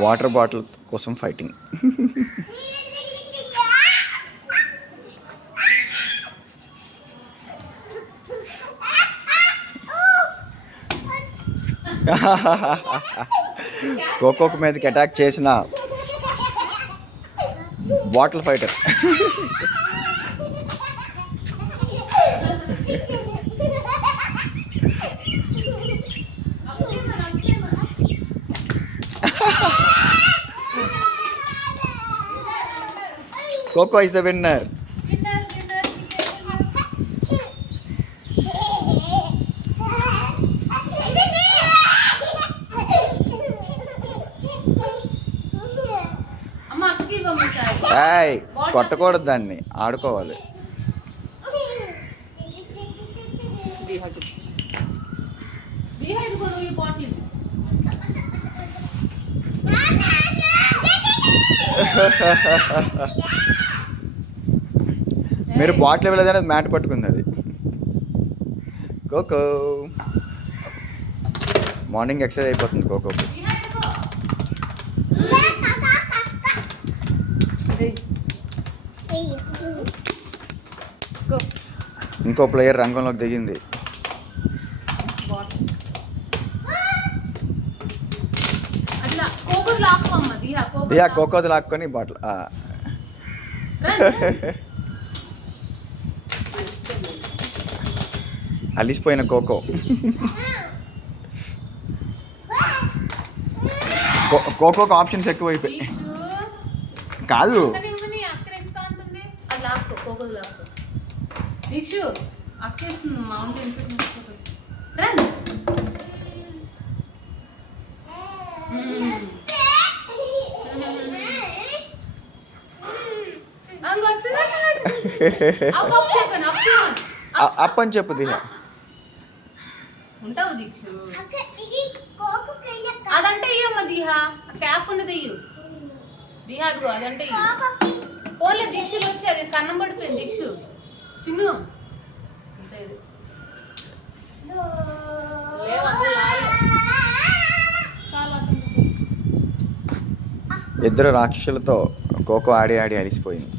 Water bottle కోసం fighting. కోకోకు మీదకి attack చేసిన bottle fighter. Coco is the winner. ఏయ్ కొట్టకూడదు, దాన్ని ఆడుకోవాలి. మీరు బాటిల్ ఇవ్వలేదని మ్యాట్ పట్టుకుంది అది. కోకో మార్నింగ్ ఎక్సర్సైజ్ అయిపోతుంది కోకోకి. ఇంకో ప్లేయర్ రంగంలోకి దిగింది. దియా కోకోది లాక్కొని బాటిల్. అలిసిపోయిన కోకో. కోకోకు ఆప్షన్స్ ఎక్కువైపోయి. కాదు అప్పని చెప్పు దిహా. ఉంటావు దీక్షు, అదంటే ఇయ్యమ్మా దీహా. క్యాప్ ఉన్నది ఇయ్యు దీహా. అదిగో అదంటే పోలే దీక్షలు వచ్చి అది కన్నం పడిపోయింది దీక్షు. చిన్ను ఇద్దరు రాక్షసులతో కోకో ఆడి ఆడి అలిసిపోయింది.